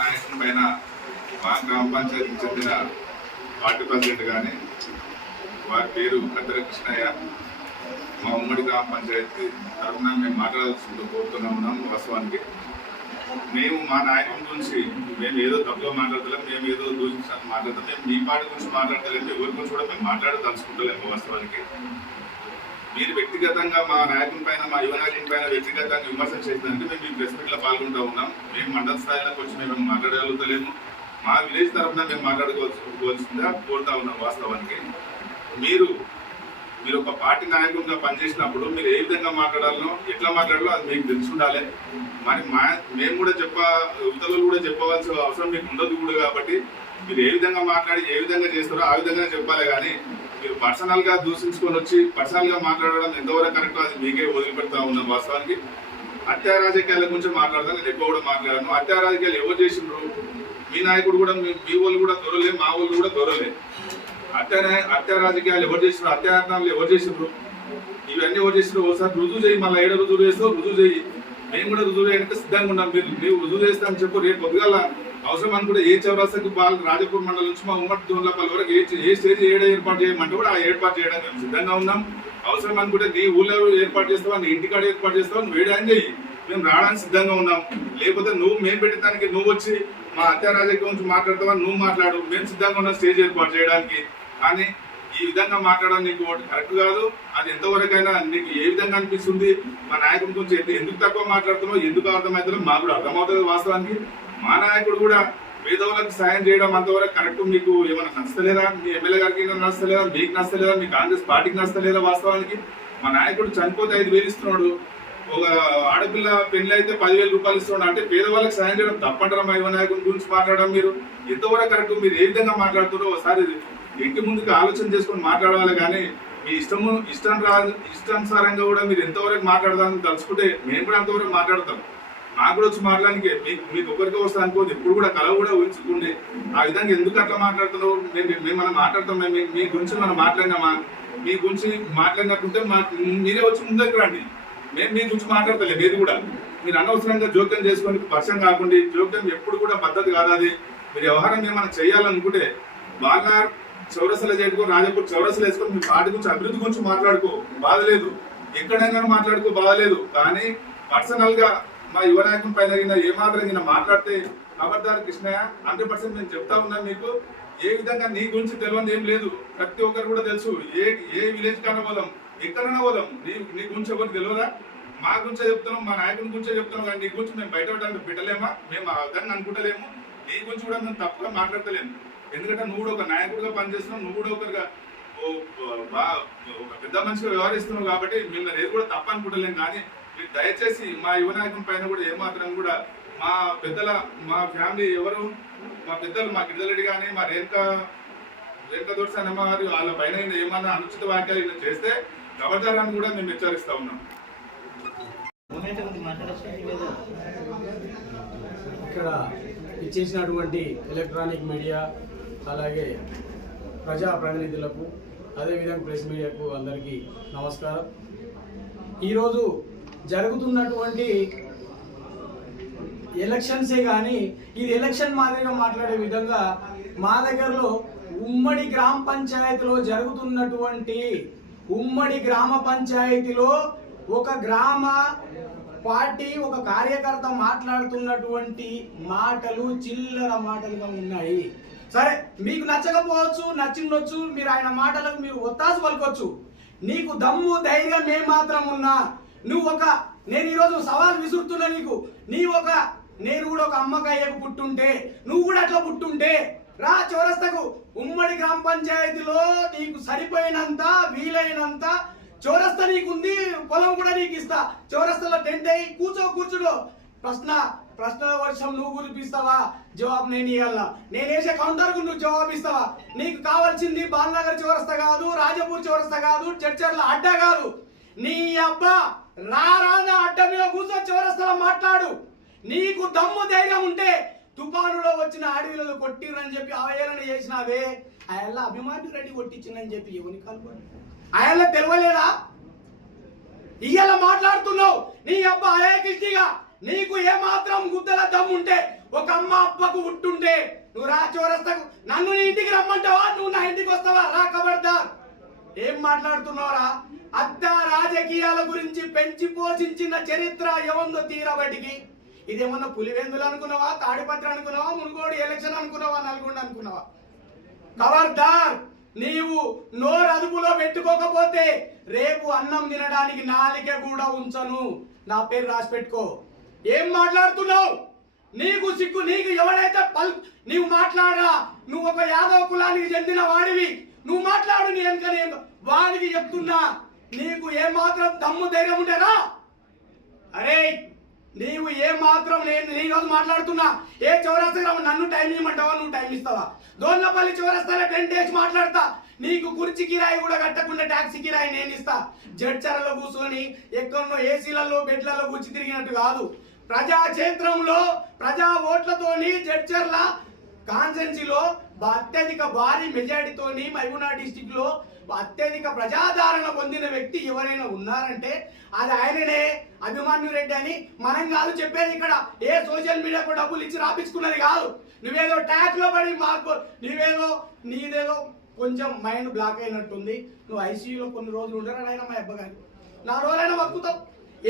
నాయకుని పైన మా గ్రామ పంచాయతీకి చెందిన పార్టీ ప్రెసిడెంట్ కానీ వారి పేరు కత్తెర కృష్ణయ్య మా ఉమ్మడి గ్రామ పంచాయతీ తరఫున మేము మాట్లాడాల్సిందో కోరుతూనే ఉన్నాం. వాస్తవానికి మేము మా నాయకుల గురించి మేము ఏదో తప్పుగా మాట్లాడతలేం, మేము ఏదో దూషించాలని మాట్లాడతాం, మేము మీ పార్టీ గురించి మాట్లాడతలేము, ఎవరి గురించి కూడా మేము మాట్లాడదలుచుకుంటలేము. వాస్తవానికి మీరు వ్యక్తిగతంగా మా నాయకుని పైన మా యువ నాయకుని పైన వ్యక్తిగతంగా విమర్శలు చేసినందుకు మేము ఈ ప్రెస్ మీట్లో పాల్గొంటూ ఉన్నాం. మేము మండల స్థాయిలోకి వచ్చి మేము మాట్లాడగలుగుతలేము, మా విలేజ్ తరఫున మేము మాట్లాడుకోవాల్సిందిగా కోరుతా ఉన్నాం. వాస్తవానికి మీరు ఒక పార్టీ నాయకుడిగా పనిచేసినప్పుడు మీరు ఏ విధంగా మాట్లాడాలో ఎట్లా మాట్లాడాలో అది మీకు తెలిసి ఉండాలి. మరి మేము కూడా ఇతరులు కూడా చెప్పవలసిన అవసరం మీకు ఉండదు కూడా. కాబట్టి మీరు ఏ విధంగా మాట్లాడి ఏ విధంగా చేస్తారో ఆ విధంగా చెప్పాలి. కానీ మీరు పర్సనల్ గా దూషించుకొని వచ్చి పర్సనల్ గా మాట్లాడడం ఎంతవరకు కరెక్ట్ అది మీకే వదిలిపెడతా ఉన్నాం. వాస్తవానికి హత్యా రాజకీయాల గురించి మాట్లాడదాం, నేను ఎక్కువ కూడా మాట్లాడాను. హత్యా రాజకీయాలు ఎవరు చేసిండ్రు? మీ నాయకుడు కూడా మీ వాళ్ళు కూడా దొరలే, మా వాళ్ళు కూడా దొరలే. హత్యా రాజకీయాలు ఎవరు చేసినారు? హత్యాయత్నాలు ఎవరు చేసినారు? ఇవన్నీ ఎవరు చేసినారు? ఒకసారి రుజువు చేయి, మళ్ళీ ఏడ రుజువు చేస్తావు రుజువు చేయి. మేము కూడా రుజువు చేయడానికి సిద్ధంగా ఉన్నాం. మీరు రుజువు చేస్తామని చెప్పు. రేపు పొద్దుగాల అవసరం అనుకుంటే ఏ చౌరాస్తాకి రాజపూర్ మండలం నుంచి మా ఉమ్మడి దోన్లపల్లి వరకు ఏ స్టేజ్ ఏర్పాటు చేయమంటే కూడా ఆ ఏర్పాటు చేయడానికి మేము సిద్ధంగా ఉన్నాం. అవసరం అనుకుంటే నీ ఊళ్ళో ఏర్పాటు చేస్తావా, నీ ఇంటికాడ ఏర్పాటు చేస్తావా, నువ్వు వేయడానికి చెయ్యి, మేము రావడానికి సిద్ధంగా ఉన్నాం. లేకపోతే మేము పెట్టడానికి నువ్వు వచ్చి మా హత్యా రాజకీయం గురించి మాట్లాడతావా, నువ్వు మాట్లాడు, మేము సిద్ధంగా ఉన్నాం స్టేజ్ ఏర్పాటు చేయడానికి. కానీ ఈ విధంగా మాట్లాడడం నీకు కరెక్ట్ కాదు. అది ఎంతవరకైనా నీకు ఏ విధంగా అనిపిస్తుంది? మా నాయకుడి గురించి ఎందుకు తక్కువ మాట్లాడుతున్నావు, ఎందుకు అర్థమవుతుందో మాకు కూడా అర్థమవుతుంది. వాస్తవానికి మా నాయకుడు కూడా పేదవులకు సాయం చేయడం అంతవరకు కరెక్ట్. మీకు ఏమైనా నచ్చలేదా? మీ ఎమ్మెల్యే గారికి నచ్చలేదా? మీకు నచ్చలేదా? మీ కాంగ్రెస్ పార్టీకి నచ్చలేదా? వాస్తవానికి మా నాయకుడు చనిపోతే 5,000 ఇస్తున్నాడు. ఒక ఆడపిల్ల పెళ్లి అయితే 10,000 రూపాయలు ఇస్తున్నాడు. అంటే పేదవాళ్ళకి సాయం చేయడం తప్పంటారా? మా యువ నాయకుడి గురించి మాట్లాడడం మీరు ఎంతవరకు కరెక్ట్? మీరు ఏ విధంగా మాట్లాడుతున్నారో ఒకసారి ఇంటి ముందుకు ఆలోచన చేసుకొని మాట్లాడాలి. కానీ మీ ఇష్టానుసారంగా కూడా మీరు ఎంతవరకు మాట్లాడదామని తలుచుకుంటే మేము కూడా అంతవరకు మాట్లాడతాం. నాకు కూడా వచ్చి మాట్లాడానికి మీకు ఒకరికి వస్తా అనుకోదు. ఎప్పుడు కూడా కళ కూడా ఊహించుకోండి. ఆ విధంగా ఎందుకు అట్లా మాట్లాడుతున్నావు? మేము మనం మాట్లాడతాం. మీ గురించి మనం మాట్లాడినామా? మీ గురించి మాట్లాడినట్టుంటే మీరే వచ్చి ముందుకు రండి. మేము మీ గురించి మాట్లాడతలేదు. మీరు కూడా మీరు అనవసరంగా జోక్యం చేసుకొని పరిచయం కాకుండా, జోక్యం ఎప్పుడు కూడా పద్ధతి కాదు. అది మీరు వ్యవహారం ఏమైనా చేయాలనుకుంటే బాలనార్ చౌరసలు చేయడుకో, రాజపూర్ చౌరసలు వేసుకొని మీ పార్టీ గురించి అభివృద్ధి గురించి మాట్లాడుకో, బాధలేదు. ఎక్కడైనా మాట్లాడుకో, బాధలేదు. కానీ పర్సనల్ గా మా యువ నాయకుని పైన ఏమాత్రం మాట్లాడితే ఖబర్దార్ కృష్ణయ్య, 100% నేను చెప్తా ఉన్నాను. మీకు ఏ విధంగా నీ గురించి తెలియదు ఏం లేదు. ప్రతి ఒక్కరు కూడా తెలుసు. ఏ విలేజ్ కన్నా పోదాం, ఎక్కడైనా పోదాం, నీ గురించి ఎవరికి తెలియదా? మా గురించే చెప్తున్నాం, మా నాయకుని గురించే చెప్తున్నాం. కానీ నీ గురించి మేము బయట పెట్టలేమా? మేము ఆ విధంగా అనుకుంటలేము. నీ గురించి కూడా మేము తప్పుగా మాట్లాడతలేము. ఎందుకంటే నువ్వు కూడా ఒక నాయకుడిగా పనిచేస్తున్నావు, నువ్వు కూడా ఒక పెద్ద మనిషిగా వ్యవహరిస్తున్నావు. కాబట్టి మేము ఏది కూడా తప్పు అనుకుంటలేము. కానీ మీరు దయచేసి మా యువ నాయకుని పైన కూడా ఏమాత్రం కూడా మా ఫ్యామిలీ ఎవరు మా పెద్దలు, మా గిరిజరెడ్డి కానీ మా రేణుకా దొడ్సానమ్మ గారు వాళ్ళ పైన ఏమన్నా అనుచిత వ్యాఖ్యలు చేస్తే ఖబర్దారాన్ని కూడా మేము హెచ్చరిస్తా ఉన్నాం. ఇక్కడ ఇచ్చేసినటువంటి ఎలక్ట్రానిక్ మీడియా, అలాగే ప్రజాప్రతినిధులకు, అదేవిధంగా ప్రెస్ మీడియాకు అందరికీ నమస్కారం. ఈరోజు జరుగుతున్నటువంటి ఎలక్షన్సే కానీ ఇది ఎలక్షన్ మాదిరిగా మాట్లాడే విధంగా మా దగ్గరలో ఉమ్మడి గ్రామ పంచాయతీలో జరుగుతున్నటువంటి గ్రామ పంచాయతీలో ఒక గ్రామ పార్టీ ఒక కార్యకర్త మాట్లాడుతున్నటువంటి మాటలు చిల్లర మాటలుగా ఉన్నాయి. సరే, మీకు నచ్చకపోవచ్చు, నచ్చిండొచ్చు, మీరు ఆయన మాటలకు మీరు ఒత్తాసు పలుకోవచ్చు. నీకు దమ్ము ధైర్యం ఏమాత్రం ఉన్నా నేను ఈరోజు సవాల్ విసురుతున్నా నీకు. నేను కూడా ఒక అమ్మకాయకు పుట్టుంటే, నువ్వు కూడా అట్లా పుట్టుంటే రా చౌరస్తకు. ఉమ్మడి గ్రామ పంచాయతీలో నీకు సరిపోయినంత వీలైనంత చౌరస్తా నీకుంది, పొలం కూడా నీకు ఇస్తా. చౌరస్తాలో టెంట్ అయ్యి కూర్చుండు. ప్రశ్న వర్షం నువ్వు కురిపిస్తావా? జవాబు నేను ఇవ్వాలా? నేను వేసే కౌంటర్కు నువ్వు జవాబు ఇస్తావా? నీకు కావాల్సింది బాలనగర్ చౌరస్తా కాదు, రాజపూర్ చౌరస్తా కాదు, చర్చర్ల అడ్డా కాదు. నీ అబ్బా రానా అడ్డ మీద కూర్చో చౌరస్తాలో మాట్లాడు. నీకు దమ్ము ధైర్యం ఉంటే తుఫానులో వచ్చిన అడవిలో కొట్టిరని చెప్పి అవహేళన చేసినావే, ఆయన అభిమాని రెడ్డి కొట్టించిందని చెప్పి ఎవరి కలపడు? ఆయన తెలవలేదా? ఇయ్యాల మాట్లాడుతున్నావు నీ అబ్బా అలే కిష్టిగా. నీకు ఏమాత్రం గుద్దల దమ్ము ఉంటే, ఒక అమ్మ అబ్బకు ఉట్టుంటే నువ్వు రా చౌరస్తాకు. నన్ను నీ ఇంటికి రమ్మంటావా? నువ్వు నా ఇంటికి వస్తావా? రా ఖబర్దార్. ఏం మాట్లాడుతున్నావురా? అద్దా రాజకీయాల గురించి పెంచి పోషించిన చరిత్ర ఎవందో తీరబడికి. ఇదేమన్నా పులివెందులు అనుకున్నావా, తాడిపత్రి అనుకున్నావా, మునుగోడు ఎలక్షన్ అనుకున్నావా, నల్గొండ అనుకున్నావా? ఖబర్దార్. నీవు నోరు అదుపులో పెట్టుకోకపోతే రేపు అన్నం తినడానికి నాలిక కూడా ఉంచను. నా పేరు రాసి పెట్టుకో. ఏం మాట్లాడుతున్నావు? నీకు సిగ్గు? నీకు ఎవడైతే నీవు మాట్లాడరా? నువ్వు ఒక యాదవ కులానికి చెందిన వాడివి, నువ్వు మాట్లాడు. నీ వెనుక వాడికి చెప్తున్నా, నీకు ఏ మాత్రం దమ్ము ధైర్యం ఉండేరా? అరే నీవు ఏ మాత్రం, నేను ఈ రోజు మాట్లాడుతున్నా. ఏ చౌరస్తా నన్ను టైం ఇవ్వమంటావా? నువ్వు టైం ఇస్తావా? దోన్లపల్లి చౌరస్తాలో 10 days మాట్లాడతా. నీకు కుర్చీ కిరాయి కూడా కట్టకుండా ట్యాక్సీ కిరాయి నేను ఇస్తా. జడ్చర్లలో కూర్చొని ఎక్కడో ఏసీలలో బెడ్లలో కూర్చి తిరిగినట్టు కాదు. ప్రజాక్షేత్రంలో ప్రజా ఓట్లతోని జడ్చర్ల కాన్స్టెన్సీలో అత్యధిక భారీ మెజారిటీతోని మహబూబ్నగర్ డిస్టిక్ లో అత్యధిక ప్రజాదరణ పొందిన వ్యక్తి ఎవరైనా ఉన్నారంటే అది ఆయననే, అభిమన్యు రెడ్డి అని. మనం కాదు చెప్పేది ఇక్కడ. ఏ సోషల్ మీడియాకు డబ్బులు ఇచ్చి రాపించుకున్నది కాదు. నువ్వేదో ట్యాక్స్ లో పడి మాకు నీదేదో కొంచెం మైండ్ బ్లాక్ అయినట్టుంది. నువ్వు ఐసీయూలో కొన్ని రోజులు ఉండరా ఆయన మా అబ్బగాని? నా రోజైనా బతుకుతావు.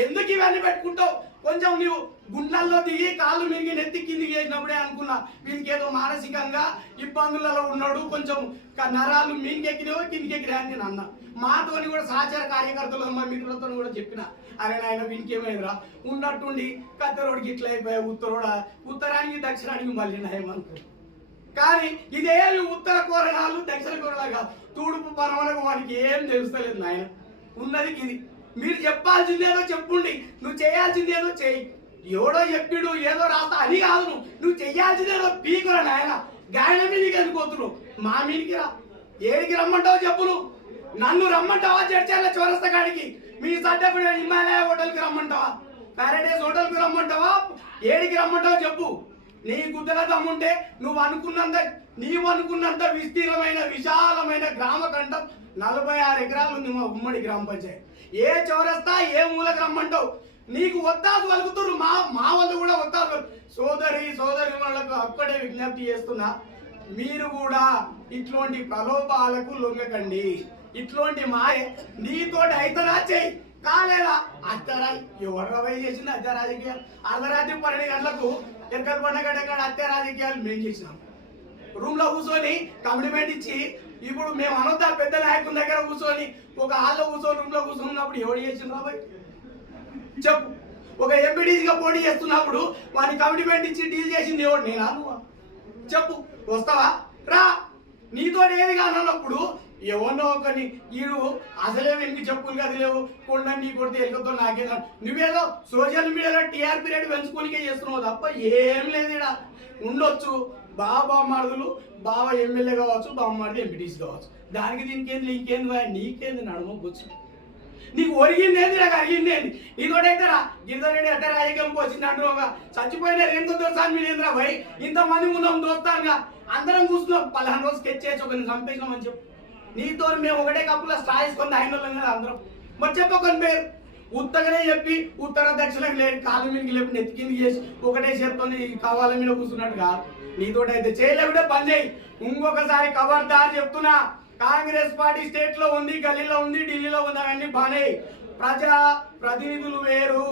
ఎందుకు ఇవన్నీ పెట్టుకుంటావు? కొంచెం నువ్వు గుండెల్లో దిగి కాళ్ళు మిరిగి నెత్తి కిందికి చేసినప్పుడే అనుకున్నా వీనికి ఏదో మానసికంగా ఇబ్బందులలో ఉన్నాడు, కొంచెం నరాలు మీనికెక్కినవో కిందికెక్కినా అని నేను అన్నా. మాతోని కూడా సహచార కార్యకర్తలు మా మిత్రులతో కూడా చెప్పిన, అరే ఆయన వీనికి ఏమైందిరా ఉన్నట్టుండి కత్తరోడికి ఇట్లా అయిపోయా, ఉత్తరానికి దక్షిణానికి మళ్ళీ నయమనుకో. కానీ ఇదే ఉత్తర కోరడాలు దక్షిణ కోరడాలు కాదు, తూడుపు పరమలకు వానికి ఏం తెలుస్తలేదు నాయన. ఉన్నది ఇది. మీరు చెప్పాల్సిందేదో చెప్పుండి, నువ్వు చేయాల్సిందేదో చెయ్యి. ఎవడో చెప్పిడు ఏదో రాస్తా అని కాదు, నువ్వు చెయ్యాల్సిందేదో పీకురా నాయన. గాయన మీదకి ఎందుకోతున్నావు? మా మీదికి రా. ఏడికి రమ్మంటావో చెప్పు. నువ్వు నన్ను రమ్మంటావా? జడ్చర్ల చౌరస్తా కాడికి మీ సడ్డప్పుడు హిమాలయ హోటల్కి రమ్మంటావా? ప్యారడైజ్ హోటల్కి రమ్మంటావా? ఏడికి రమ్మంటావో చెప్పు. నీ గుద్దల దమ్ముంటే నీవు అనుకున్నంత విస్తీర్ణమైన విశాలమైన గ్రామ కంఠం 46 ఎకరాలు ఉంది మా ఉమ్మడి గ్రామ పంచాయతీ. ఏ చౌరస్తా ఏ మూలకు రమ్మంటావు? నీకు ఒత్తాసు వలుగుతురు. మా వాళ్ళు కూడా ఒత్తాసు. సోదరి వాళ్ళకు అక్కడే విజ్ఞప్తి చేస్తున్నా, మీరు కూడా ఇట్లాంటి ప్రలోభాలకు లొంగకండి. ఇట్లాంటి మాయ నీతోటి అయితేనా చెయ్యి, కాలేదా అత్తరా. ఎవరు రవై చేసింది అత్య రాజకీయాలు? అర్ధరాత్రి 12 గంటలకు ఎక్కడ పండగ అత్య రాజకీయాలు మేము చేసినాం. రూమ్ లో కూర్చొని కమిట్మెంట్ ఇచ్చి, ఇప్పుడు మేము అనొద్దా పెద్ద నాయకుల దగ్గర కూర్చొని, ఒక హాల్లో కూర్చొని రూమ్ లో కూర్చున్నప్పుడు ఎవడు చేసిన రాబాయ్ చెప్పు. ఒక ఎంపీటీసీగా పోటీ చేస్తున్నప్పుడు వాడిని కమిట్మెంట్ ఇచ్చి డీల్ చేసింది ఎవడు? నేనా నువ్వా? చెప్పు. వస్తావా? రా. నీతో ఏది కానప్పుడు ఎవరినో ఒకని ఈడు అసలే వెనక్కి చెప్పులు కది లేవు, కొండ నీ కొడితే ఎలుకతో నాకేదా. నువ్వేదో సోషల్ మీడియాలో టీఆర్పీ రేటు పెంచుకోనికే చేస్తున్నావు తప్ప ఏం లేదు. ఇక్కడ ఉండొచ్చు బావమార్దులు, బావ ఎమ్మెల్యే కావచ్చు, బావమార్ది ఎంపీటీసీ కావచ్చు. దానికి దీనికి ఏంది, ఇంకేంది, నీకేంది నడుమొచ్చు. నీకు ఒరిగింది ఏంది, నాకు అరిగింది ఏంది? నీతోడైతేరా గిరిజరెడ్డి అట్ట రాజకీయం పోసింది అంటున్నావుగా. చచ్చిపోయిన 2 దోస్తాను మీరు ఏంద్రా భయ్? ఇంతమంది ఉన్నాం దోస్తానుగా, అందరం కూర్చున్నాం. 15 రోజులు స్కెచ్ చేసి ఒకరిని చంపేసినామని చెప్పు. నీతో మేము ఒకటే కప్పులో స్ట్రా వేసుకొని ఆయన అందరం మరి చెప్పొకని పేరు ఉత్తగానే చెప్పి ఉత్తర దక్షిణకు లేదు, కాలు మీదకి లేపు నెత్తికింది చేసి ఒకటే చేరుకొని కవాల మీద కూర్చున్నట్టు కాదు. నీతోటి అయితే చేయలేకుంటే పని చేయి. ఇంకొకసారి ఖబర్దార్ చెప్తున్నా, కాంగ్రెస్ పార్టీ స్టేట్ లో ఉంది, గల్లీలో ఉంది, ఢిల్లీలో ఉంది, అవన్నీ బానే. ప్రజా ప్రతినిధులు వేరు,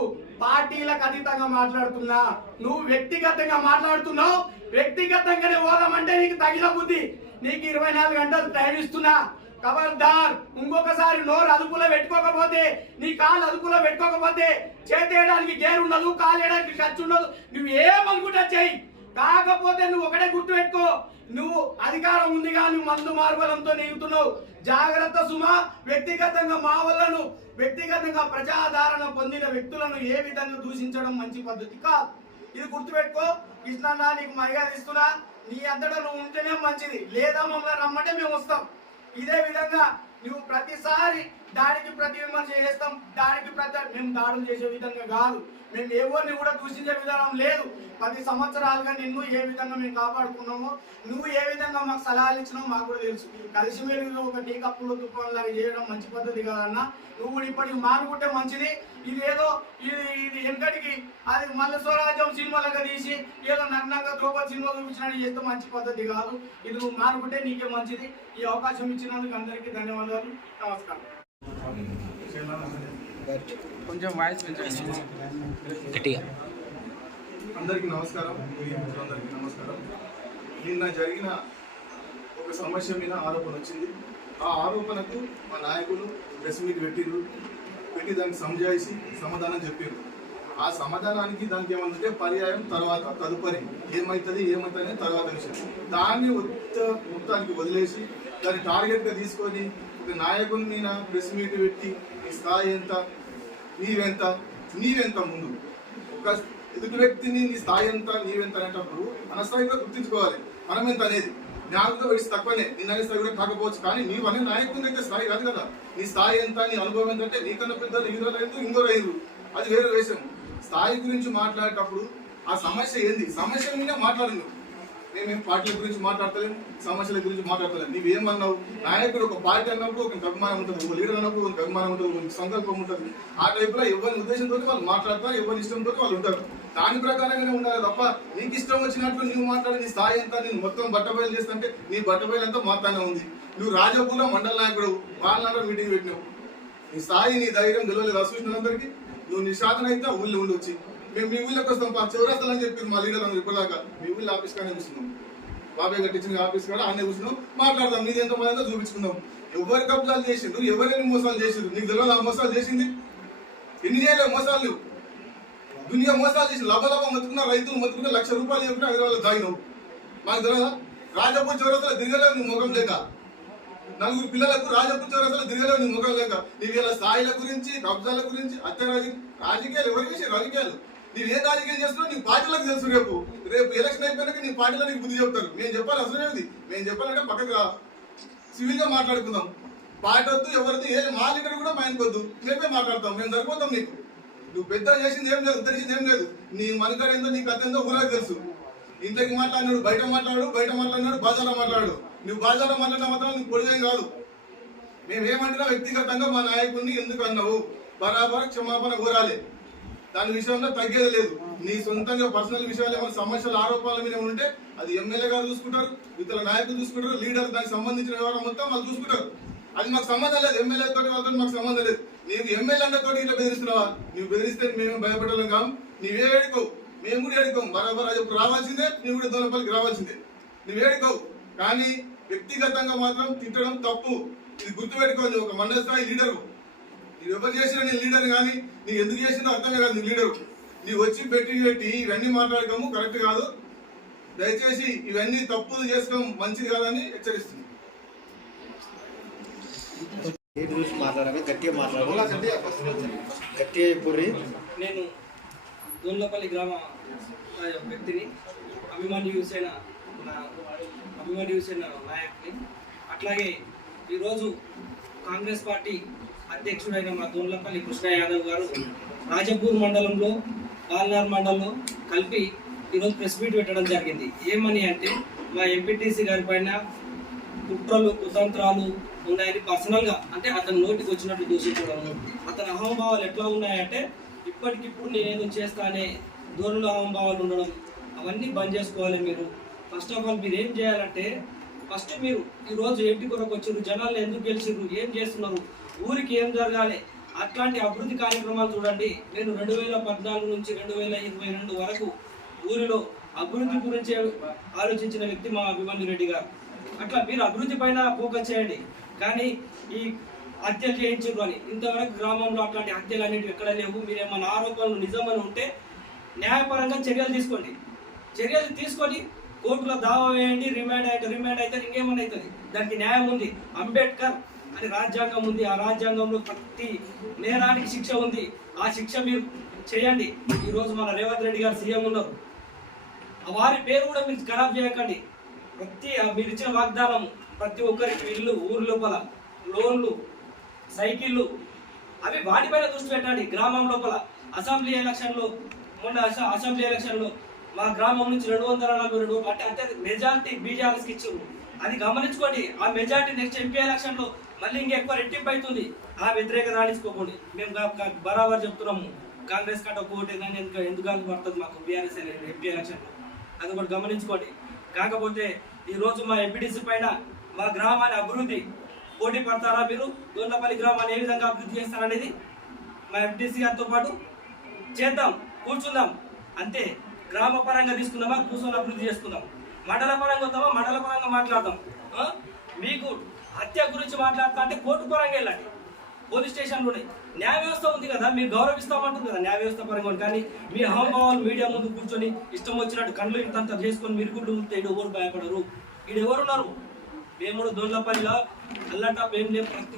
పార్టీలకు అతీతంగా మాట్లాడుతున్నా. నువ్వు వ్యక్తిగతంగా మాట్లాడుతున్నావు. వ్యక్తిగతంగానే పోదామంటే నీకు తగిన బుద్ధి. నీకు 24 గంటలు టైం ఇస్తున్నా. ఖబర్దార్. ఇంకొకసారి నోరు అదుపులో పెట్టుకోకపోతే, నీ కాలు అదుపులో పెట్టుకోకపోతే చేతేయడానికి గేరు ఉండదు, కాలు వేయడానికి ఖర్చు ఉండదు. నువ్వు ఏమనుకుంటా చెయ్యి. కాకపోతే నువ్వు ఒకటే గుర్తు పెట్టుకో, నువ్వు అధికారం ఉంది కానీ మందు మార్బలంతో నీగుతున్నావు. జాగ్రత్త సుమా. వ్యక్తిగతంగా మా వాళ్ళను, వ్యక్తిగతంగా ప్రజాదరణ పొందిన వ్యక్తులను ఏ విధంగా దూషించడం మంచి పద్ధతి కాదు. ఇది గుర్తుపెట్టుకో. కృష్ణన్న నీకు మర్యాద ఇస్తున్నా. నీ అంతటా నువ్వు ఉంటేనే మంచిది, లేదా మమ్మల్ని రమ్మంటే మేము వస్తాం. ఇదే విధంగా నువ్వు ప్రతిసారి దానికి ప్రతి విమర్శ చేస్తాం, దానికి మేము దాడులు చేసే విధంగా కాదు, మేము ఎవరిని కూడా దూషించే విధానం లేదు. 10 సంవత్సరాలుగా నిన్ను ఏ విధంగా మేము కాపాడుకున్నామో, నువ్వు ఏ విధంగా మాకు సలహాలు ఇచ్చినావు మాకు కూడా తెలుసు. కలిసి మీరు ఒక టీ కప్పులు తుప్పలాగా చేయడం మంచి పద్ధతి కాదన్నా. నువ్వు ఇప్పటికి మానుకుంటే మంచిది. ఇదేదో ఇది వెనకటికి అది మళ్ళీ స్వరాజ్యం సినిమాలుగా తీసి ఏదో నగ్నంగా త్రోపల్ సినిమా చూపించినట్టు చేస్తే మంచి పద్ధతి కాదు. ఇది నువ్వు మానుకుంటే నీకే మంచిది. ఈ అవకాశం ఇచ్చినందుకు అందరికీ ధన్యవాదాలు. నమస్కారం. కొంచెం వాయిస్ గట్టిగా. అందరికీ నమస్కారం. అందరికీ నమస్కారం. నిన్న జరిగిన ఒక సమస్య మీద ఆరోపణ వచ్చింది. ఆ ఆరోపణకు మా నాయకులు ప్రెస్ మీట్ పెట్టి దానికి సంజాయిసి సమాధానం చెప్పారు. ఆ సమాధానానికి దానికి ఏమంటే పర్యాయం తర్వాత తదుపరి ఏమవుతుంది తర్వాత విషయం. దాన్ని మొత్తానికి వదిలేసి దాన్ని టార్గెట్గా తీసుకొని ఒక నాయకుని మీద ప్రెస్ మీట్ పెట్టి నీ స్థాయి ఎంత, నీవెంత ముందు ఒక ఎదుటి వ్యక్తిని నీ స్థాయి ఎంత నీవెంత అనేటప్పుడు మన స్థాయి కూడా గుర్తించుకోవాలి. మనం ఎంత అనేది జ్ఞానంతో వేసి తక్కువనే, నిన్న అనే స్థాయి కూడా కాకపోవచ్చు, కానీ నీవు అనే నాయకుని అయితే స్థాయి కాదు కదా. నీ స్థాయి ఎంత, నీ అనుభవం ఎంత అంటే నీకన్నా పెద్ద ఇంకోరు అయ్యారు, అది వేరే విషయం. స్థాయి గురించి మాట్లాడేటప్పుడు ఆ సమస్య ఏంది, సమస్య మీద మాట్లాడు. మేమేం పార్టీల గురించి మాట్లాడతలేము, సమస్యల గురించి మాట్లాడతలేము. నీవేమన్నావు, నాయకుడు ఒక పార్టీ అన్నప్పుడు ఒక అభిమానం ఉంటుంది, ఒక లీడర్ అన్నప్పుడు ఒక అభిమానం ఉంటుంది, ఒక సంకల్పం ఉంటుంది. ఆ టైపులో ఎవరి ఉద్దేశంతో వాళ్ళు మాట్లాడతారు, ఎవరి ఇష్టంతో వాళ్ళు ఉంటారు. దాని ప్రకారంగానే ఉండాలి తప్ప నీకు ఇష్టం వచ్చినట్లు నువ్వు మాట్లాడి నీ స్థాయి ఎంత, నేను మొత్తం బట్టబయలు చేస్తుంటే నీ బట్టబయలు అంతా మాత్రమే ఉంది. నువ్వు రాజపూర్లో మండల నాయకుడు వాళ్ళ మీటింగ్ పెట్టినావు. నీ స్థాయి నీ ధైర్యం తెలియలేదు అసూసినందరికీ. నువ్వు నీ శాతం అయితే ఊళ్ళో ఉండొచ్చి మేము మీ ఊళ్ళోకి వస్తాం చివరస్తాలని చెప్పి మా లీడర్ అందరూ ఇప్పటిదాకా మీ ఊళ్ళో ఆఫీస్ కానీ కూర్చున్నాం, బాబాయ్ కట్టించిన ఆఫీస్ కూడా అన్నీ కూర్చున్నాం, మాట్లాడదాం, నీది ఎంత మందిగా చూపించుకుందాం. ఎవరి కబ్జాలు చేసిండ్రు, ఎవరైనా మోసాలు చేసిండ్రు, నీకు తెలియదు ఆ మోసాలు చేసింది. ఎన్ని చేయలేవు మోసాలు లేవు, దునియా మోసాలు చేసి లభలభ మొత్తుకున్న రైతులు మొత్తుకున్న ₹1,00,000 చెప్పినా హైదరాబాద్లో దాగినావు. మాకు తెలియదా? రాజపూర్ చౌరస్తలో తిరగలేవు నీ ముఖం లేక, నలుగురు పిల్లలకు రాజపూర్ చౌరస్తలో తిరగలేవు నీ ముఖం లేక. నీవు ఇలా స్థాయిల గురించి, కబ్జాల గురించి, హత్య రాజకీయాలు ఎవరి విషయం రాజకీయాలు. నీవు ఏ రాజకీయం చేస్తున్నావు నీ పార్టీలకు తెలుసు. రేపు ఎలక్షన్ అయిపోయినాక నీ పార్టీలో నీకు బుద్ధి చెప్తారు. మేము చెప్పాలి అసలు మేము చెప్పాలంటే పక్కకు రా, సివిల్ గా మాట్లాడుకుందాం. పార్టీ వద్దు, ఎవరిది ఏ మా లీడర్ కూడా మా ఇంటికి వద్దు, మేమే మాట్లాడతాం, మేము సరిపోతాం. నీకు నువ్వు పెద్ద చేసింది ఏం లేదు, ఉద్ధరించింది ఏం లేదు. నీ మనకాడ ఏందో నీ కథ ఏందో ఊరాకు తెలుసు. ఇంట్లోకి మాట్లాడినాడు, బయట మాట్లాడినాడు, బాజాలో మాట్లాడు. నువ్వు బాజాలో మాట్లాడిన మాత్రం నువ్వు పొడిదేం కాదు. మేమేమంటున్నా వ్యక్తిగతంగా మా నాయకుడిని ఎందుకు అన్నావు, బరాబర్ క్షమాపణ కోరాలి. దాని విషయంలో తగ్గేది లేదు. నీ సొంతంగా పర్సనల్ విషయాలు ఏమైనా సమస్యలు ఆరోపణల మీద ఉంటే అది ఎమ్మెల్యే గారు చూసుకుంటారు, ఇతర నాయకులు చూసుకుంటారు, లీడర్ దానికి సంబంధించిన వ్యవహారం మొత్తం వాళ్ళు చూసుకుంటారు. అది మాకు సంబంధం లేదు, ఎమ్మెల్యే తోటి వాళ్ళతో మాకు సంబంధం లేదు. నీకు ఎమ్మెల్యే అన్నతోటి ఇట్లా బెదిరిస్తున్నావా? నువ్వు బెదిరిస్తే మేము భయపడాలం కాము, నువ్వే ఏడుకోవు, మేము కూడా ఏడుకోము. బరాబర్ అది రావాల్సిందే, నువ్వు కూడా దొనపల్లికి రావాల్సిందే, నువ్వు ఏడుకోవు. కానీ వ్యక్తిగతంగా మాత్రం తిట్టడం తప్పు. ఇది గుర్తుపెట్టుకో, నువ్వు ఒక మండల స్థాయి లీడరు. నువ్వు ఎవరు చేసినా నేను లీడర్, కానీ నీవు ఎందుకు చేసినా అర్థమే కాదు నువ్వు లీడరు. నీవు వచ్చి పెట్టి ఇవన్నీ మాట్లాడకము కరెక్ట్ కాదు. దయచేసి ఇవన్నీ తప్పులు చేసుకోం, మంచిది కాదని హెచ్చరిస్తుంది. నేను దూన్లపల్లి గ్రామ వ్యక్తిని, అభిమన్యు సేన నాయకుని. అట్లాగే ఈరోజు కాంగ్రెస్ పార్టీ అధ్యక్షుడైన మా దూన్లపల్లి కృష్ణ యాదవ్ గారు రాజపూర్ మండలంలో, పాల్నార్ మండలంలో కలిపి ఈరోజు ప్రెస్ మీట్ పెట్టడం జరిగింది. ఏమని అంటే మా ఎంపీటీసీ గారి పైన కుట్రలు, కుతంత్రాలు ఉన్నాయని పర్సనల్గా, అంటే అతని నోటికి వచ్చినట్టు దూషించడము, అతని అహంభావాలు ఎట్లా ఉన్నాయంటే ఇప్పటికిప్పుడు నేనేదో చేస్తానే ధోరణిలో అహంభావాలు ఉండడం, అవన్నీ బంద్ చేసుకోవాలి. మీరు ఫస్ట్ ఆఫ్ ఆల్ మీరు ఏం చేయాలంటే, ఫస్ట్ మీరు ఈరోజు ఏంటి కొరకు వచ్చారు, జనాలను ఎందుకు గెలిచిర్రు, ఏం చేస్తున్నారు, ఊరికి ఏం జరగాలి, అట్లాంటి అభివృద్ధి కార్యక్రమాలు చూడండి. నేను 2014 నుంచి 2022 వరకు ఊరిలో అభివృద్ధి గురించి ఆలోచించిన వ్యక్తి మా అభిమన్యు రెడ్డి గారు. అట్లా మీరు అభివృద్ధి పైన ఫోకస్ చేయండి. కానీ ఈ హత్యలు చేయించారు అని ఇంతవరకు గ్రామంలో అట్లాంటి హత్యలు అనేవి ఎక్కడ లేవు. మీరు ఏమైనా ఆరోపణలు నిజమని ఉంటే న్యాయపరంగా చర్యలు తీసుకోండి. చర్యలు తీసుకొని కోర్టులో దావా వేయండి. రిమాండ్ అయితే ఇంకేమన్నా అవుతుంది, దానికి న్యాయం ఉంది. అంబేద్కర్ అని రాజ్యాంగం ఉంది, ఆ రాజ్యాంగంలో ప్రతి నేరానికి శిక్ష ఉంది. ఆ శిక్ష మీరు చేయండి. ఈరోజు మన రేవంత్ రెడ్డి గారు సీఎం ఉన్నారు, వారి పేరు కూడా మీరు ఖరాబ్ చేయకండి. మీరు ఇచ్చిన వాగ్దానం ప్రతి ఒక్కరికి ఇల్లు, ఊరు లోపల లోన్లు, సైకిళ్ళు అవి వాటిపైన దృష్టి పెట్టండి. గ్రామం లోపల అసెంబ్లీ ఎలక్షన్లో మొన్న అసెంబ్లీ ఎలక్షన్లో మా గ్రామం నుంచి 242 అంటే మెజారిటీ బీజేపీకి ఇచ్చారు. అది గమనించుకోండి. ఆ మెజారిటీ నెక్స్ట్ ఎంపీ ఎలక్షన్లో మళ్ళీ ఇంకెక్కువ రెట్టింపు అవుతుంది. ఆ వ్యతిరేకత రాణించుకోకండి. మేము బరాబర్ చెప్తున్నాము. కాంగ్రెస్ కట్ట ఓటే కానీ ఎందుకు పడుతుంది మాకు బీఆర్ఎస్ ఎంపీ ఎలక్షన్లో, అది ఒకటి గమనించుకోండి. కాకపోతే ఈరోజు మా ఎంపీటీసీ పైన మా గ్రామాన్ని అభివృద్ధి పోటీ పడతారా మీరు? దొండపల్లి గ్రామాన్ని ఏ విధంగా అభివృద్ధి చేస్తారనేది మా ఎంపీటీసీ గారితో పాటు చేద్దాం, కూర్చుందాం. అంతే. గ్రామ పరంగా తీసుకుందామా, కూర్చొని అభివృద్ధి చేసుకుందాం. మండల పరంగా వద్దామా, మండల పరంగా మాట్లాడదాం. మీకు హత్య గురించి మాట్లాడతా అంటే కోర్టు పరంగా వెళ్ళండి, పోలీస్ స్టేషన్లోనే. న్యాయ వ్యవస్థ ఉంది కదా, మీరు గౌరవిస్తామంటుంది కదా న్యాయ వ్యవస్థ పరంగా. కానీ మీ హావభావాలు మీడియా ముందు కూర్చొని ఇష్టం వచ్చినట్టు కళ్ళు ఇంతంత చేసుకొని మీరు గుడ్డు ఉంటే ఎవరు భయపడరు. ఈడు ఎవరున్నారు? మేము కూడా దొండపల్లిలో అల్లటా ఏం లేదు. ప్రతి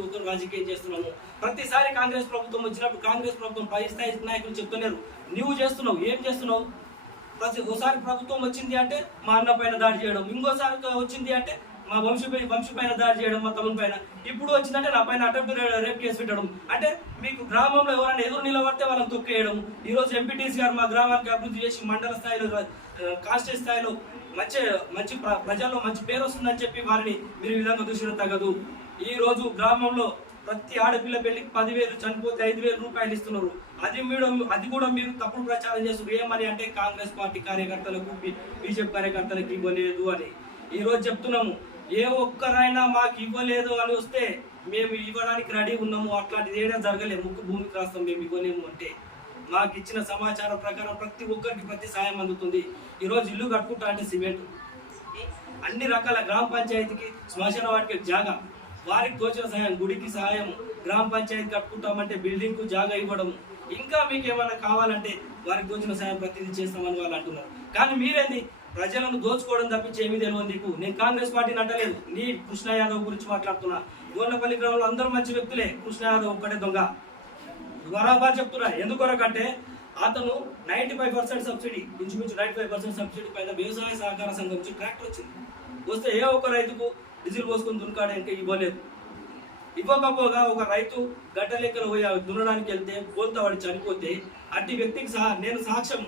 ఒక్కరు రాజకీయం చేస్తున్నాము. ప్రతిసారి కాంగ్రెస్ ప్రభుత్వం వచ్చినప్పుడు కాంగ్రెస్ ప్రభుత్వం పై స్థాయి నాయకులు చెప్తున్నారు, నువ్వు చేస్తున్నావు, ఏం చేస్తున్నావు? ఒకసారి ప్రభుత్వం వచ్చింది అంటే మా అన్న పైన దాడి చేయడం, ఇంకోసారి వచ్చింది అంటే మా వంశీ పైన దాడి చేయడం, మా తమ్ముని పైన. ఇప్పుడు వచ్చిందంటే నా పైన అటెంప్ట్ రేప్ కేసు పెట్టడం. అంటే మీకు గ్రామంలో ఎవరైనా ఎదురు నిలబడితే వాళ్ళని తొక్కేయడం. ఈరోజు ఎంపీటీసీ గారు మా గ్రామానికి అభివృద్ధి చేసి మండల స్థాయిలో కాన్స్టిట్యూట్ స్థాయిలో మంచి ప్రజల్లో మంచి పేరు వస్తుందని చెప్పి వారిని మీరు ఈ విధంగా దూషణ తగదు. ఈ రోజు గ్రామంలో ప్రతి ఆడపిల్ల పెళ్లికి 10,000 చనిపోతే 5,000 రూపాయలు ఇస్తున్నారు. అది కూడా మీరు తప్పుడు ప్రచారం చేస్తున్నారు. ఏమని అంటే కాంగ్రెస్ పార్టీ కార్యకర్తలకు బీజేపీ కార్యకర్తలకు ఇవ్వలేదు అని. ఈ రోజు చెప్తున్నాము, ఏ ఒక్కరైనా మాకు ఇవ్వలేదు అని వస్తే మేము ఇవ్వడానికి రెడీ ఉన్నాము. అట్లాంటిది ఏదైనా జరగలేదు. ముక్కు భూమికి రాస్తాం మేము ఇవ్వలేము అంటే. మాకు ఇచ్చిన సమాచారం ప్రకారం ప్రతి ఒక్కరికి ప్రతి సాయం అందుతుంది. ఈరోజు ఇల్లు కట్టుకుంటా అంటే సిమెంట్, అన్ని రకాల గ్రామ పంచాయతీకి శ్మశాన వాటికి జాగా, వారికి తోచిన సహాయం, గుడికి సహాయం, గ్రామ పంచాయతీ కట్టుకుంటామంటే బిల్డింగ్కు జాగా ఇవ్వడం. ఇంకా మీకు ఏమైనా కావాలంటే వారికి తోచిన సహాయం ప్రతిదీ చేస్తామని వాళ్ళు అంటున్నారు. కానీ మీరేంది ప్రజలను దోచుకోవడం తప్పించి ఏమీ తెలియదు నీకు. నేను కాంగ్రెస్ పార్టీని అంటలేదు, నీ కృష్ణ యాదవ్ గురించి మాట్లాడుతున్నా. దోర్నపల్లి గ్రామంలో అందరూ మంచి వ్యక్తులే, కృష్ణ యాదవ్ ఒక్కడే దొంగ. బరాబర్ చెప్తున్నా. ఎందుకొరకంటే అతను 95% సబ్సిడీ, ఇంచుమించు 95% సబ్సిడీ పైన వ్యవసాయ సహకార సంఘం నుంచి ట్రాక్టర్ వచ్చింది. వస్తే ఏ ఒక్క రైతుకు డీజిల్ పోసుకొని దున్నుకాడానికి ఇవ్వలేదు. ఇవ్వకపోగా ఒక రైతు గడ్డ లెక్కన పోయి దున్నడానికి వెళ్తే బోల్తా వాడు చనిపోతే అట్టి వ్యక్తికి నేను సాక్ష్యం,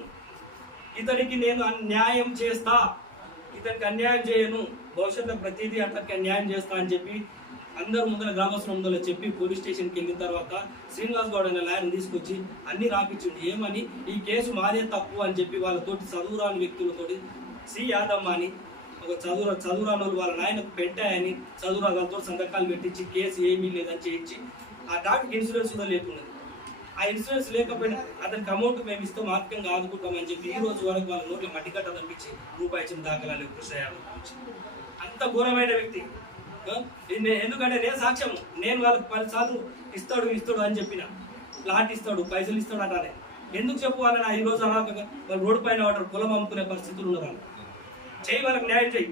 ఇతనికి నేను న్యాయం చేస్తా, ఇతనికి అన్యాయం చేయను, భవిష్యత్తులో ప్రతిదీ అతనికి అన్యాయం చేస్తా అని చెప్పి అందరూ ముందర గ్రామస్తుల ముందర చెప్పి పోలీస్ స్టేషన్కి వెళ్ళిన తర్వాత శ్రీనివాస్ గౌడ్ అనే లాయర్ని తీసుకొచ్చి అన్ని రాపించింది. ఏమని, ఈ కేసు మాదే తప్పు అని చెప్పి వాళ్ళతోటి చదువురాని వ్యక్తులతోటి సి యాదమ్మ అని ఒక చదువురాని వాళ్ళు వాళ్ళ నాయనకు పెట్టాయని చదువురా వాళ్ళతో సంతకాలు పెట్టించి కేసు ఏమీ లేదని చేయించి ఆ డాక్టర్కి ఇన్సూరెన్స్ కూడా లేకున్నది. ఆ ఇన్సూరెన్స్ లేకపోయినా అతనికి అమౌంట్ మేము ఇస్తాం, ఆర్థికంగా ఆదుకుంటామని చెప్పి ఈ రోజు వరకు వాళ్ళ నోట్లో మట్టికట్ట తప్పించి రూపాయి ఇచ్చిన దాఖలాలు కృష్ణ యాదవ్ గురించి. అంత ఘోరమైన వ్యక్తి. ఎందుకంటే నేను సాక్ష్యం, నేను వాళ్ళకి 10 సార్లు ఇస్తాడు అని చెప్పిన, ప్లాట్ ఇస్తాడు, పైసలు ఇస్తాడు అన్నానే. ఎందుకు చెప్పు వాళ్ళని ఈ రోజు అలాగ వాళ్ళు రోడ్డు పైన వాటర్ పొలం అమ్ముకునే పరిస్థితులు ఉన్నారు. చేయి, వాళ్ళకి న్యాయం చేయి.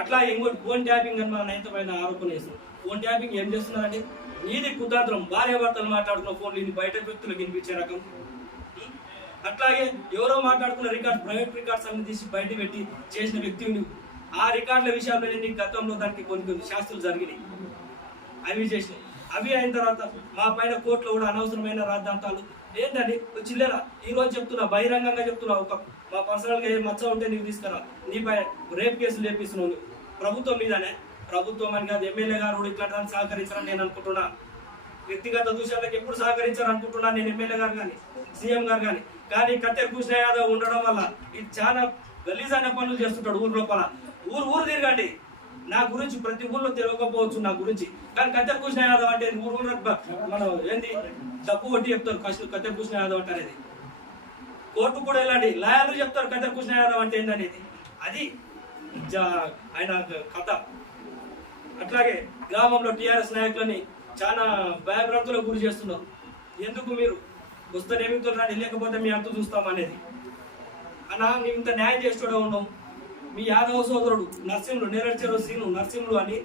అట్లా ఇంకోటి ఫోన్ ట్యాపింగ్ అని మన నైతమైన ఆరోపణ చేస్తున్నారు. ఫోన్ ట్యాపింగ్ ఏం చేస్తున్నారంటే నీది కుతాంత్రం, భార్యాభర్తలు మాట్లాడుతున్న ఫోన్లు ఇది బయట వ్యక్తులకు వినిపించే రకం. అట్లాగే ఎవరో మాట్లాడుకున్న రికార్డ్స్, ప్రైవేట్ రికార్డ్స్ అన్ని తీసి బయట పెట్టి చేసిన వ్యక్తి నువ్వు. ఆ రికార్డుల విషయాల్లో నేను గతంలో దానికి కొన్ని శాస్త్రాలు జరిగినాయి, అవి చేసినాయి. అవి అయిన తర్వాత మా పైన కోర్టులో కూడా అనవసరమైన రాద్ధాంతాలు ఏంటండి చిల్లర. ఈ రోజు చెప్తున్నా, బహిరంగంగా చెప్తున్నా, ఒక మా పర్సనల్గా ఏ మచ్చ ఉంటే నీకు తీసుకురా, నీపై రేప్ కేసులు లేపిస్తున్నావు ప్రభుత్వం మీదనే. ప్రభుత్వం అని కాదు, ఎమ్మెల్యే గారు కూడా ఇట్లాంటి సహకరించారని నేను అనుకుంటున్నా. వ్యక్తిగత దూషాలకు ఎప్పుడు సహకరించారనుకుంటున్నా నేను, ఎమ్మెల్యే గారు కానీ సీఎం గారు కానీ కత్తెర కృష్ణ యాదవ్ ఉండడం వల్ల ఇది చాలా గలీజ్ అనే పనులు చేస్తుంటాడు. ఊరు లోపల ఊరు తిరగండి. నా గురించి ప్రతి ఊళ్ళో తిరగకపోవచ్చు నా గురించి, కానీ కత్తెర కృష్ణ యాదవ్ అంటే ఊరు మనం ఏంది డబ్బు వడ్డీ చెప్తారు. కత్తెర కృష్ణ యాదవ్ అంటే అనేది కోర్టు కూడా వెళ్ళండి, లాయర్లు చెప్తారు కత్తెర కృష్ణ యాదవ్ అంటే ఏందనేది. అది ఆయన కథ. అట్లాగే గ్రామంలో టీఆర్ఎస్ నాయకులని చాలా భయభ్రాంతులకు గురి చేస్తున్నారు. ఎందుకు మీరు వస్తేనేమితో రండి, లేకపోతే మీ అంత చూస్తాం అనేది. అన్నా నీవు ఇంత న్యాయం చేస్తూ ఉన్నావు. మీ యాదవ సోదరుడు నరసింహులు, నేరచెరువు శ్రీను నరసింహులు అని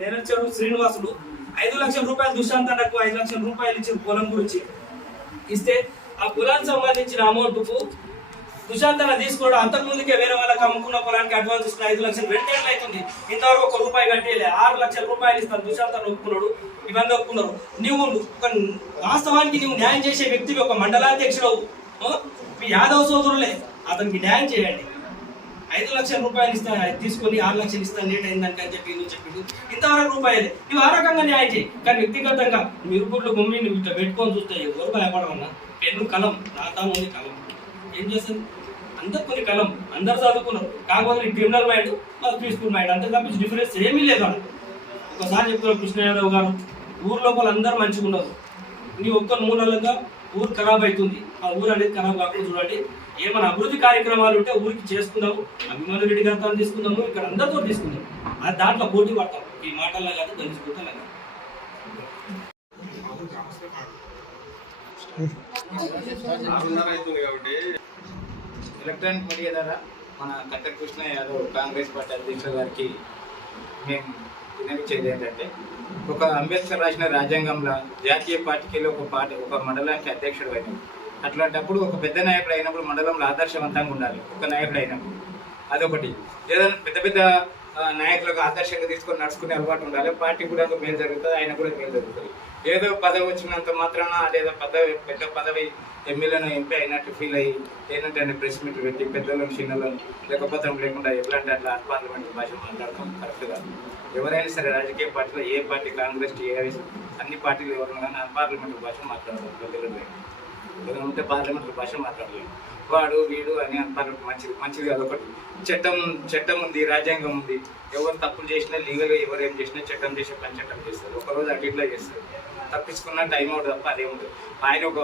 నేరచెరువు శ్రీనివాసులు 5 లక్షల రూపాయలు దుష్టాంతానికి 5 లక్షల రూపాయలు ఇచ్చిన పొలం గురించి ఇస్తే ఆ పొలానికి సంబంధించిన అమౌంట్కు దుశాంతన తీసుకోవడం అంతకుముందుకే వేరే వాళ్ళకి అమ్ముకున్న పొలానికి అడ్వాన్స్ ఇస్తున్న 5 లక్షలు రెండేళ్ళు అవుతుంది, ఇంతవరకు 1 రూపాయి కట్టేలే. 6 లక్షల రూపాయలు ఇస్తాను దుశాంతన ఒప్పుకున్నాడు, ఇవన్నీ ఒప్పుకున్నారు. నువ్వు ఒక వాస్తవానికి నువ్వు న్యాయం చేసే వ్యక్తివి, ఒక మండలాధ్యక్షుడు, మీ యాదవ్ సోదరులే, అతనికి న్యాయం చేయండి. 5 లక్షల రూపాయలు ఇస్తా తీసుకొని 6 లక్షలు ఇస్తాను లేట్ అయిందని అని చెప్పి నువ్వు చెప్పిండు, ఇంతవరకు రూపాయలే. నువ్వు ఆ రకంగా న్యాయం చేయి. కానీ వ్యక్తిగతంగా మీరు గుడ్లు గుమ్మి నువ్వు ఇట్లా పెట్టుకొని చూస్తే ఎవరు భయపడమన్నా. పెన్ను కలం రాతా ఉంది, కలం ఏం చేస్తుంది? అందరు కొన్ని కలం, అందరు చదువుకున్నారు, కాకపోతే క్రిమినల్ మైండ్ పీస్ఫుల్ మైండ్, అంతే తప్పించి డిఫరెన్స్ ఏమీ లేదు. ఒకసారి చెప్తున్నారు కృష్ణ యాదవ్ గారు, ఊరు లోపల అందరూ మంచిగా ఉన్నారు, నీ ఒక్క మూలలుగా ఊరు ఖరాబ్ అవుతుంది. ఆ ఊరు అనేది ఖరాబ్ కాకుండా చూడండి. ఏమైనా అభివృద్ధి కార్యక్రమాలు ఉంటే ఊరికి చేసుకుందాము, అభిమాను రెడ్డి గారితో తీసుకుందాము, ఇక్కడ అందరితో తీసుకుందాం. అది దాంట్లో పోటీ పడతాం, ఈ మాటల్లో కాదు దాన్ని తీసుకుంటాం. ఎలక్ట్రానిక్ మీడియా ద్వారా మన కట్టె కృష్ణ యాదవ్ కాంగ్రెస్ పార్టీ అధ్యక్షుల గారికి మేము విన్నవించేది ఏంటంటే, ఒక అంబేద్కర్ రాసిన రాజ్యాంగంలో జాతీయ పార్టీకి ఒక మండలానికి అధ్యక్షుడు అయినాం. అట్లాంటప్పుడు ఒక పెద్ద నాయకుడు అయినప్పుడు మండలంలో ఆదర్శవంతంగా ఉండాలి. ఒక నాయకుడు అయినప్పుడు అదొకటి. ఏదైనా పెద్ద పెద్ద నాయకులకు ఆదర్శంగా తీసుకొని నడుచుకునే అలవాటు ఉండాలి. పార్టీ కూడా మేలు జరుగుతుంది, ఆయన కూడా మేలు జరుగుతుంది. ఏదో పదవి వచ్చినంత మాత్రాన అదేదో పెద్ద పదవి ఎమ్మెల్యేను ఎంపీ అయినట్టు ఫీల్ అయ్యి ఏంటంటే ప్రెస్ మీట్ పెట్టి పెద్దలను చిన్నలను లెక్కపత్రం లేకుండా ఎట్లాంటి అట్లా పార్లమెంట్ భాష మాట్లాడటం కరెక్ట్ కాదు. ఎవరైనా సరే రాజకీయ పార్టీలో ఏ పార్టీ, కాంగ్రెస్, టీఆర్ఎస్ అన్ని పార్టీలు ఎవరైనా కానీ అన్పార్లమెంటరీ భాష మాట్లాడతారు. ప్రజలు ఏదైనా ఉంటే పార్లమెంటరీ భాష మాట్లాడలేదు. వాడు వీడు అని అన్పార్లమెంట్ మంచిది కాదు. ఒకటి చట్టం ఉంది, రాజ్యాంగం ఉంది. ఎవరు తప్పులు చేసినా లీగల్గా ఎవరు ఏం చేసినా చట్టం చేసే పని చట్టం చేస్తారు. ఒకరోజు అటు ఇట్లా చేస్తారు, తప్పించుకున్న టైం అవుట్ తప్ప అదేముంటుంది. ఆయన ఒక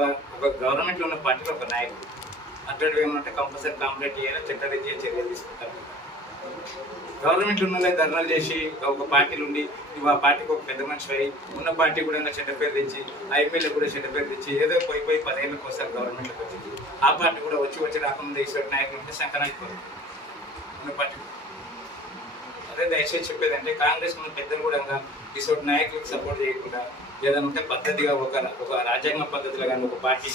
గవర్నమెంట్లో ఉన్న పార్టీలో ఒక నాయకుడు. అట్లాంటివి ఏమంటే కంపల్సరీ కాంప్లైంట్ చేయాలి, చట్టరీత్యా చర్యలు తీసుకుంటారు. గవర్నమెంట్ ఉన్న ధర్నాలు చేసి ఒక పార్టీలు ఉండి నువ్వు ఆ పార్టీకి ఒక పెద్ద మనిషి అయ్యి ఉన్న పార్టీ కూడా చెడ్డ పేరు తెచ్చి ఆ ఎమ్మెల్యే కూడా చెడ్డ పేరు తెచ్చి ఏదో పోయి 10 ఏళ్ళకి వస్తారు గవర్నమెంట్కి వచ్చింది. ఆ పార్టీ కూడా వచ్చి రాకముందు ఈశ్వర నాయకులు ఉంటే సంకనాయిపోతుంది ఉన్న పార్టీ. అదే దయచేసి చెప్పేది అంటే కాంగ్రెస్ ఉన్న పెద్దలు కూడా ఈశ్వర నాయకులకు సపోర్ట్ చేయకుండా ఏదైనా ఉంటే పద్ధతిగా ఒక రాజ్యాంగ పద్ధతిలో కానీ ఒక పార్టీ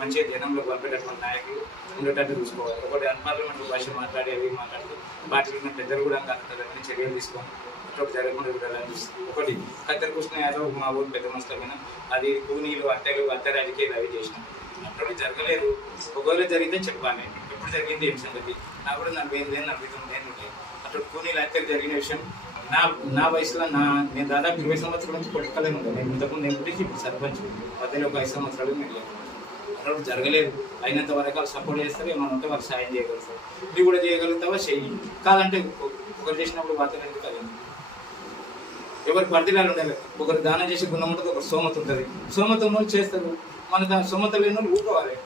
మంచిగా జనంలో పంపేటటువంటి నాయకులు ఉండేటట్టు చూసుకోవాలి. ఒకటి అన్పార్లమెంటరీ భాష మాట్లాడేవి మాట్లాడుతూ పార్టీలో ఉన్న పెద్దలు కూడా అంతని చర్యలు తీసుకొని ఇట్లా జరగకుండా ఉండాలని చూస్తుంది. ఒకటి కట్టె కృష్ణ యాదవ్ మా ఊరు పెద్ద మస్తమైన అది కూనీలు అత్త రాజకీయాలు అవి చేసినాం. అప్పుడు జరగలేదు. ఒకవేళ జరిగితే చెప్పాలి ఎప్పుడు జరిగింది ఏం సంగతి. నాకు కూడా 45 ఏళ్ళు 49 ఏళ్ళు ఉంటాయి. అట్లా కూనీలు అత్తలు జరిగిన విషయం నా వయసులో నేను దాదాపు 20 సంవత్సరాల నుంచి పొలిటికల్ ఉంటాను. నేను ఇంతకుముందు ఎంపీకి ఇప్పుడు సర్పంచ్ మధ్యలో ఒక 5 సంవత్సరాలు మీరు అప్పుడు జరగలేదు. అయినంత వరకు వాళ్ళు సపోర్ట్ చేస్తారు, ఏమన్నా ఉంటే వాళ్ళు సాయం చేయగలుగుతారు. నువ్వు కూడా చేయగలుగుతావా చెయ్యి, కాదంటే ఒకరు చేసినప్పుడు వార్తలు ఎందుకు కదా. ఎవరికి పరిధిలాలు ఉండాలి. ఒకరు దానం చేసి గుణం ఉంటుంది, ఒకరు సోమత ఉంటుంది. సోమత ఉన్న వాళ్ళు చేస్తారు, మన సోమత లేని వాళ్ళు ఊరుకోవాలి.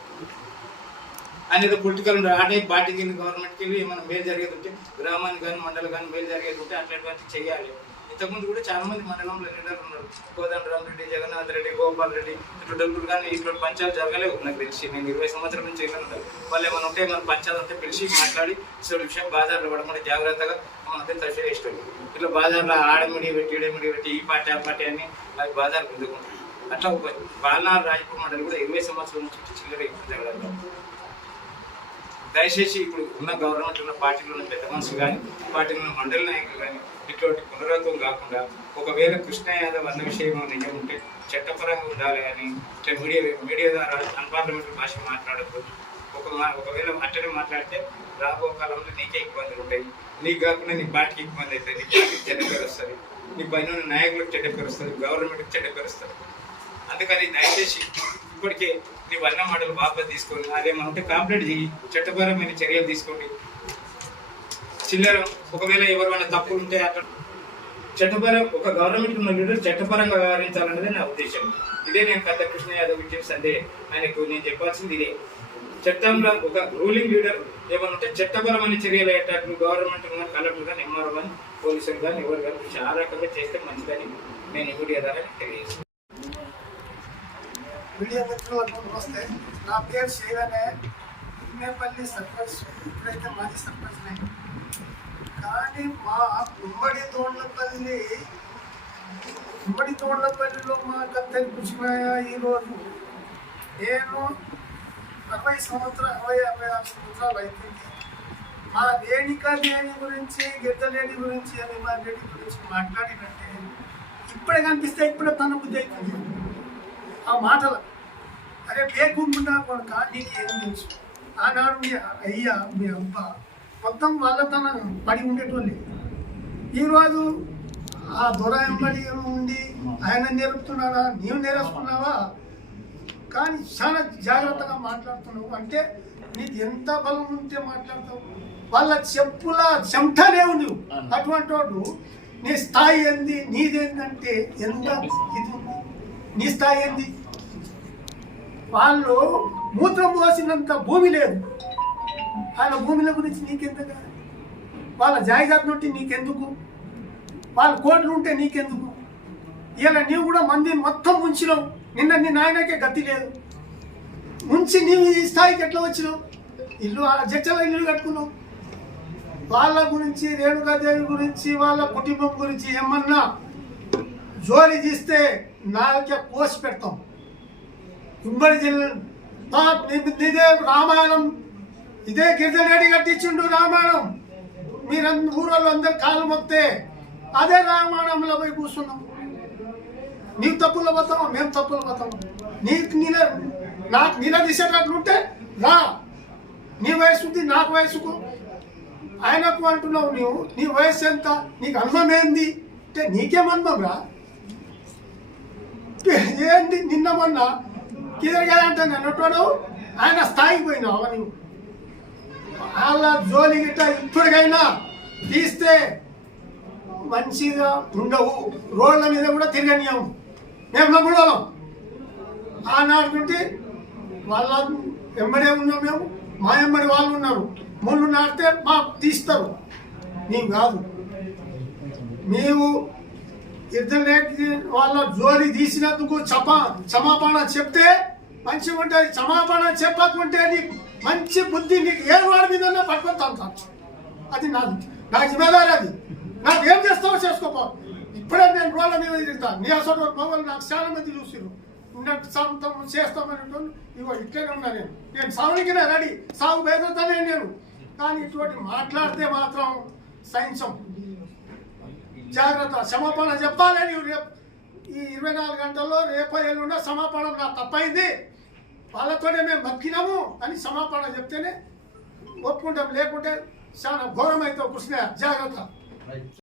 ఆయన ఏదో పొలిటికల్ ఉండదు. ఆ టైప్ పార్టీకి వెళ్ళి గవర్నమెంట్కి వెళ్ళి ఏమైనా మేలు జరిగేది ఉంటే గ్రామానికి కానీ మండలం కానీ మేలు జరిగేది ఉంటే అట్లాంటివన్నీ చేయాలి. ఇంతకుముందు కూడా చాలా మంది మండలంలో లీడర్లు ఉన్నారు. కోదండరామ్ రెడ్డి, జగన్నాథ్ రెడ్డి, గోపాల్ రెడ్డి, ఇట్లా డబ్బులు కానీ ఇట్లా పంచాలు జరగలేవు. నాకు తెలిసి నేను 20 సంవత్సరాల నుంచి ఉన్నాను. వాళ్ళు ఏమైనా ఉంటే మన పంచాలు ఉంటే పిలిచి మాట్లాడి ఇటువంటి విషయం బాజార్లో పడకుండా జాగ్రత్తగా మనకి తప్పే ఇష్టం. ఇట్లా బాజార్లో ఆడమిడి పెట్టి ఈ పార్టీ ఆ పార్టీ అని అది బాజార్ గుంజుకుంటారు. అట్లా ఒక బాలనార్ రాజపూర్ మండలి కూడా 20 సంవత్సరాల నుంచి చిల్లర ఇప్పుడు జరగదు. దయచేసి ఇప్పుడు ఉన్న గవర్నమెంట్ ఉన్న పార్టీలో ఉన్న పెద్ద మనుషులు కానీ పార్టీలో ఉన్న మండలి నాయకులు కానీ ఇటువంటి పునరావృతం కాకుండా ఒకవేళ కృష్ణ యాదవ్ అన్న విషయం నిజం ఉంటే చట్టపరంగా ఉండాలి అని మీడియా ద్వారా అన్పార్లమెంటరీ భాష మాట్లాడద్దు. ఒకవేళ అట్టనే మాట్లాడితే రాబో కాలంలో నీకే ఇబ్బందులు ఉంటాయి. నీకు కాకుండా నీ పార్టీకి ఇబ్బంది అవుతుంది, నీ పార్టీకి చెడ్డ పేరు వస్తుంది, నీ పైన ఉన్న నాయకులకు చెడ్డ పేరు వస్తుంది, గవర్నమెంట్కి చెడ్డ పేరు వస్తుంది. అందుకని దయచేసి ఇప్పటికే నీ వన్న మాటలు వాపస్ తీసుకొని అదేమంటే కాంప్లైంట్ చేయి, చట్టపరమైన చర్యలు తీసుకోండి. చిల్లర ఒకవేళ ఎవరైనా తప్పులు ఉంటే అక్కడ ఒక గవర్నమెంట్ ఉన్న లీడర్ చట్టపరంగా వ్యవహరించాలన్నది నా ఉద్దేశం. ఇదే నేను కట్టె కృష్ణ యాదవ్ విషయం అంటే ఆయనకు నేను చెప్పాల్సింది ఇదే. చట్టంలో ఒక రూలింగ్ లీడర్ ఏమన్నా ఉంటే చట్టపరమైన చర్యలు అయ్యేటట్లు గవర్నమెంట్ ఉన్న కలెక్టర్ కానీ ఎంఆర్ఓ కానీ పోలీసులు కానీ ఎవరు కానీ చాలా రకంగా చేస్తే మంచిదని నేను మీడియా ద్వారా తెలియజేస్తాను. మీడియా మిత్రులకు నమస్తే. నా పేరు శివనే, ఇన్నేపల్లి సర్పంచ్, ఇప్పుడైతే మాజీ సర్పంచ్నే. కానీ మా ఉమ్మడి తోళ్లపల్లిలో మా కత్తెరి కృష్ణయ్య ఈరోజు నేను 60 సంవత్సరాలు అవుతుంది. మా రేణుకాదేవి గురించి గిద్దలేడి గురించి అభిమాన్ రెడ్డి గురించి మాట్లాడినట్టే ఇప్పుడే కనిపిస్తే ఇప్పుడే తన బుద్ధి అవుతుంది ఆ మాటలు. అరే లేకుండా కొడుక నీకు ఏం తెలుసు? ఆనాడు మీ అయ్యా మీ అబ్బ మొత్తం వాళ్ళ తన పడి ఉండేటోళ్ళే. ఈరోజు ఆ దొరాయంబడి ఉండి ఆయన నేర్పుతున్నాడా, నీవు నేర్చుకున్నావా? కానీ చాలా జాగ్రత్తగా మాట్లాడుతున్నావు. అంటే నీకు ఎంత బలం ఉంటే మాట్లాడతావు? వాళ్ళ చెప్పుల చెమటనే నువ్వు. అటువంటి వాడు నీ స్థాయి ఏంది, నీదేందంటే ఎంత ఇది ఉంది. నీ స్థాయి ఏంది? వాళ్ళు మూత్రం పోసినంత భూమి లేదు. వాళ్ళ భూమిల గురించి నీకెందుకు? వాళ్ళ జాయిదాత్ నుండి నీకెందుకు? వాళ్ళ కోట్లు ఉంటే నీకెందుకు? ఇలా నీవు కూడా మందిని మొత్తం ముంచినావు. నిన్న నీ నాయనకే గతి లేదు. ముంచి నీవు ఈ స్థాయికి ఎట్లా వచ్చినావు? ఇల్లు జడ్చల ఇల్లు కట్టుకున్నావు. వాళ్ళ గురించి, రేణుకాదేవి గురించి, వాళ్ళ కుటుంబం గురించి ఏమన్నా జోలి తీస్తే నాకే కోసి పెడతాం. ఉమ్మడి జిల్లా ఇదే రామాయణం, ఇదే గిరిజనేడి కట్టించిండు రామాయణం. మీరందరూ ఊరోళ్ళు అందరు కాళ్ళు మొక్తే అదే రామాయణంలో పోయి కూర్చున్నాం. నీకు తప్పులు పోతావా? మేము తప్పులు పోతాము. నాకు నిలదీసేటట్లుంటే రా. నీ వయసు ఉంది, నాకు వయసుకు ఆయనకు అంటున్నావు. నీ వయసు ఎంత? నీకు అనుభవం ఏంది అంటే నీకేం అనుభవం రా? ఏంటి నిన్న మొన్న కిదరగాలంటే నన్నట్టు ఆయన స్థాయికి పోయినావు. నువ్వు వాళ్ళ జోలి గిట్ట ఇప్పటికైనా తీస్తే మంచిగా ఉండవు. రోడ్ల మీద కూడా తిరగనియాము. మేము నమ్ముడోళ్ళం. ఆనాటి నుండి వాళ్ళ వెంబడే ఉన్నాం. మేము మా వెంబడి వాళ్ళు ఉన్నారు. ముళ్ళు నాటితే మాకు తీస్తారు. నీవు కాదు. నీవు ఇద్దరు వాళ్ళ జోలి తీసినందుకు క్షమాపణ చెప్తే మంచిగా ఉంటుంది. క్షమాపణ చెప్పకుంటే నీకు మంచి బుద్ధి నీకు ఏ వాడి మీద పట్టుకొని. అది నా జిమ్మేదారి. అది నాకు ఏం చేస్తావో చేసుకోపో. ఇప్పుడే నేను రోడ్ల మీద తిరుగుతాను. నీ అసలు మొబైల్ నాకు చాలా మంది చూసిరు. సొంతం చేస్తామని ఇగో ఇట్లనే ఉన్నా. నేను సాగునికినే రెడీ. సాగు బేదతనే నేను. కానీ ఇటువంటి మాట్లాడితే మాత్రం సహించం. జాగ్రత్త. క్షమాపణ చెప్పాలి. నీవు రేపు ఈ 24 గంటల్లో రేపో ఎల్లుండో క్షమాపణ నాకు తప్పైంది, వాళ్ళతోనే మేము బతికినాము అని క్షమాపణ చెప్తేనే ఒప్పుకుంటాం. లేకుంటే చాలా ఘోరమైతే కృష్ణ. జాగ్రత్త.